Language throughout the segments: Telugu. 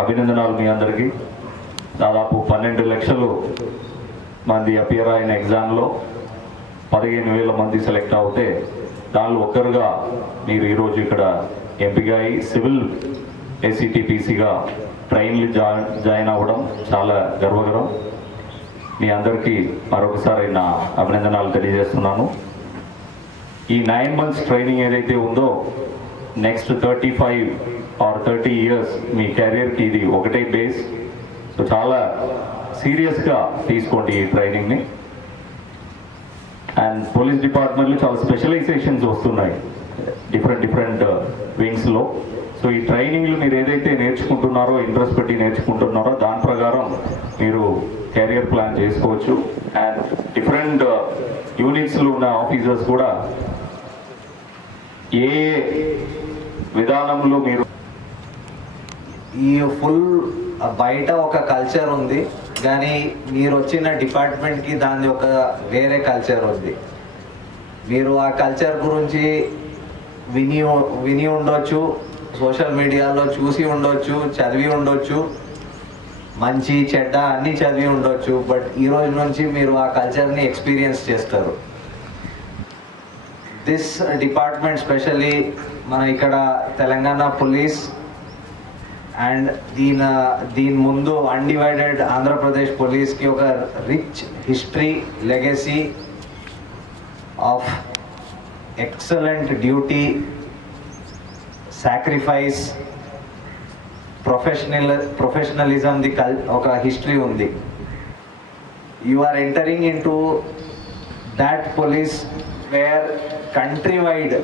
అభినందనాలు మీ అందరికీ. దాదాపు 12 లక్షలు మంది అపియర్ అయిన ఎగ్జామ్లో 15,000 మంది సెలెక్ట్ అవుతే దానిలో ఒక్కరుగా మీరు ఈరోజు ఇక్కడ ఎంపిక అయ్యి సివిల్ ACTPCగా ట్రైన్లు జాయిన్ అవ్వడం చాలా గర్వకరం. మీ అందరికీ మరొకసారి నా అభినందనాలు తెలియజేస్తున్నాను. ఈ 9 months ట్రైనింగ్ ఏదైతే ఉందో నెక్స్ట్ 35 or 30 years మీ కెరియర్కి ఇది ఒకటే బేస్. సో చాలా సీరియస్గా తీసుకోండి ఈ ట్రైనింగ్ని. అండ్ పోలీస్ డిపార్ట్మెంట్లో చాలా స్పెషలైజేషన్స్ వస్తున్నాయి డిఫరెంట్ వింగ్స్లో. సో ఈ ట్రైనింగ్లు మీరు ఏదైతే నేర్చుకుంటున్నారో, ఇంట్రెస్ట్ పెట్టి నేర్చుకుంటున్నారో దాని ప్రకారం మీరు కెరియర్ ప్లాన్ చేసుకోవచ్చు. అండ్ డిఫరెంట్ యూనిట్స్లో ఉన్న ఆఫీసర్స్ కూడా ఏ విధానంలో మీరు ఈ ఫుల్ బయట ఒక కల్చర్ ఉంది, కానీ మీరు వచ్చిన డిపార్ట్మెంట్కి దాని ఒక వేరే కల్చర్ ఉంది. మీరు ఆ కల్చర్ గురించి విని ఉండొచ్చు, సోషల్ మీడియాలో చూసి ఉండొచ్చు, చదివి ఉండొచ్చు, మంచి చెడ్డ అన్నీ చదివి ఉండొచ్చు. బట్ ఈరోజు నుంచి మీరు ఆ కల్చర్ని ఎక్స్పీరియన్స్ చేస్తారు. దిస్ డిపార్ట్మెంట్ స్పెషల్లీ మన ఇక్కడ తెలంగాణ పోలీస్ అండ్ దీని ముందు అన్డివైడెడ్ ఆంధ్రప్రదేశ్ పోలీస్కి ఒక rich history, legacy of excellent duty, sacrifice, ప్రొఫెషనలిజంది ఒక హిస్టరీ ఉంది. You are entering in to that police wear country wide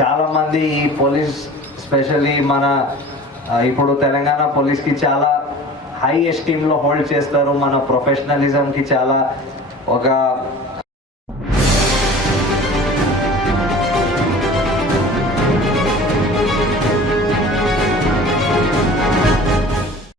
చాలామంది ఈ పోలీస్ స్పెషల్లీ మన ఇప్పుడు తెలంగాణ పోలీస్కి చాలా హై ఎస్టీమ్లో హోల్డ్ చేస్తారు. మన ప్రొఫెషనలిజంకి చాలా ఒక